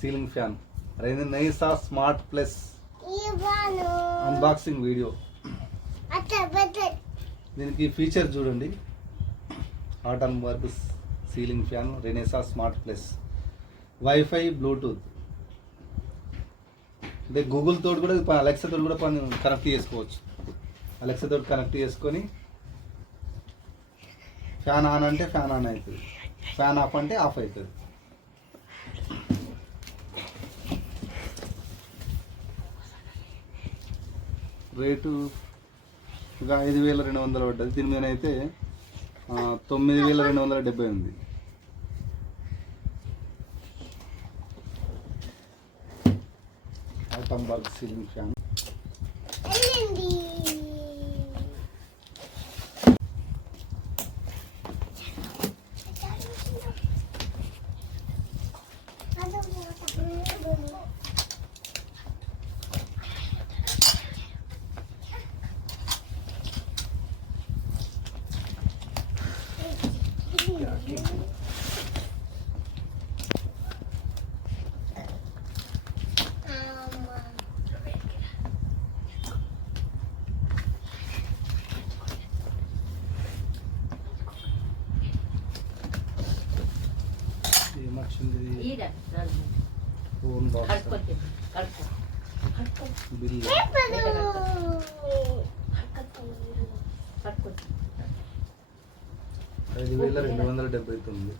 Ceiling fan Renesa smart plus unboxing video. దీనికి feature చూడండి. Atomberg ceiling fan Renesa smart plus, WiFi, Bluetooth, అంటే Google తోటి కూడా అలెక్సా తోటి కూడా కనెక్ట్ చేసుకోవచ్చు. అలెక్సా తోటి కనెక్ట్ చేసుకొని ఫ్యాన్ ఆన్ అంటే ఫ్యాన్ ఆన్ అవుతుంది, ఫ్యాన్ ఆఫ్ అంటే ఆఫ్ అవుతుంది. రేటు ఇక 5,200 పడ్డది. దీని మీద అయితే 9,270 ఉంది. Atomberg ceiling fan. Phone box, bill, 5,279.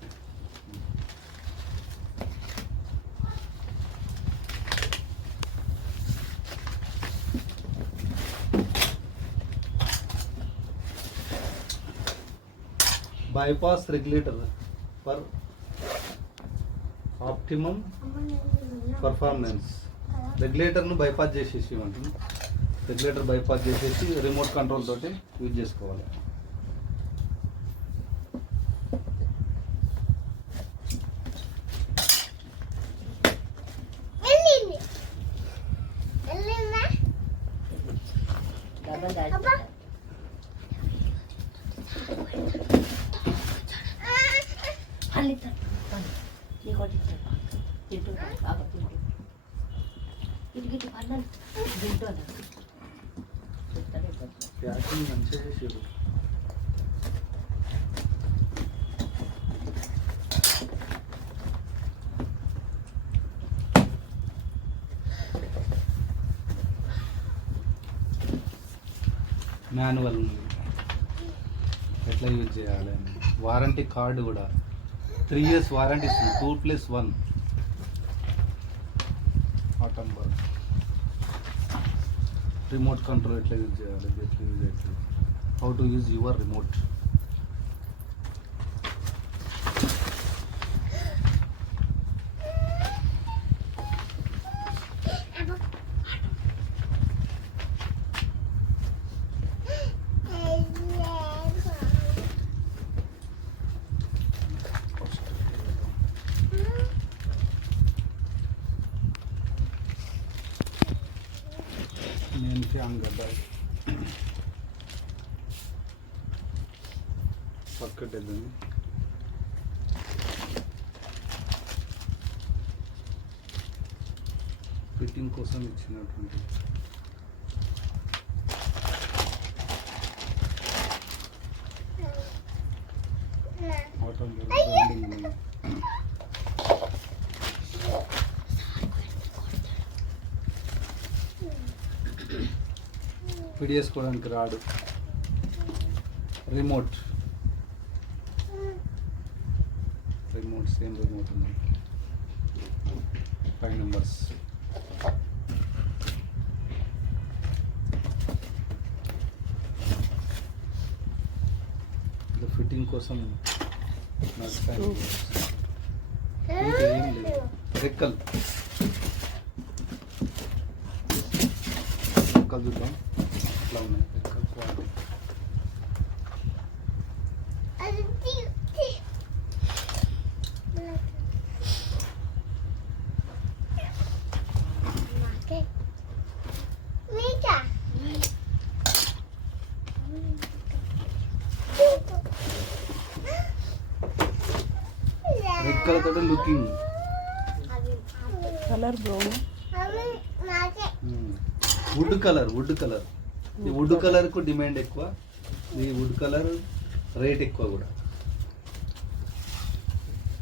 bypass regulator for optimum performance. రెగ్యులేటర్ను బైపాస్ చేసేసి ఉంటుంది. రెగ్యులేటర్ బైపాస్ చేసేసి రిమోట్ కంట్రోల్ తోటి యూజ్ చేసుకోవాలి. ప్యాకింగ్ మంచిగా చేసారు. మాన్యువల్ ఉంది, ఎట్లా యూజ్ చేయాలి. వారంటీ కార్డు కూడా 3 years వారంటీ ఇస్తుంది, 2+1. ఆటంబర్గ్ రిమోట్ కంట్రోల్ ఎట్లా యూజ్ చేయాలి, ఎట్లా యూజ్ అవుతుంది, how to use your remote. నేను ఫ్యాన్ కదా పక్కటేద్దాం. ఫిట్టింగ్ కోసం ఇచ్చినటువంటి ఆటోమేటిక్ ఫిట్ చేసుకోవడానికి రాడు. రిమోట్ సేమ్ రిమోట్ ఉంది. 5 numbers. ఇది ఫిట్టింగ్ కోసం రెక్కలు చూద్దాం ఎట్లా ఉన్నాయి. రెక్కలు క్వాలిటీ రెక్కలతో looking colour brown, would colour. ఈ వుడ్ కలర్కు డిమాండ్ ఎక్కువ, ఈ వుడ్ కలర్ రేట్ ఎక్కువ కూడా.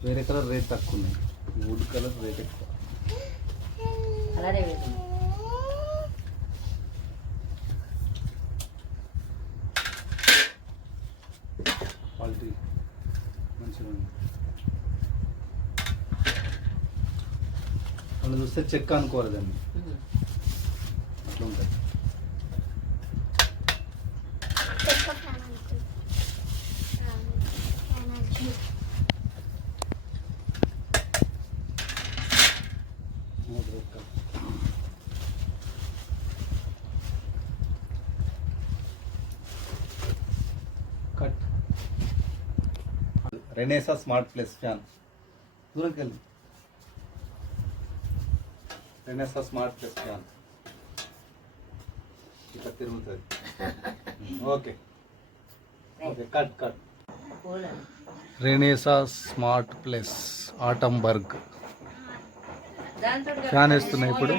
వేరే కలర్ రేట్ తక్కువ ఉన్నాయి, ఈ వుడ్ కలర్ రేట్ ఎక్కువ. క్వాలిటీ మంచిగా ఉంది. వాళ్ళు చూస్తే చెక్క అనుకోరు దాన్ని, అట్లా ఉంటుంది. Cut Renesa smart plus fan. దూరంకి వెళ్ళి రెనేసా స్మార్ట్ ప్లస్ ఫ్యాన్ ఇట్లా తిరుగుతుంది. Okay okay cut cut. Renesa smart plus Atomberg fan వేస్తున్నాయి ఇప్పుడు.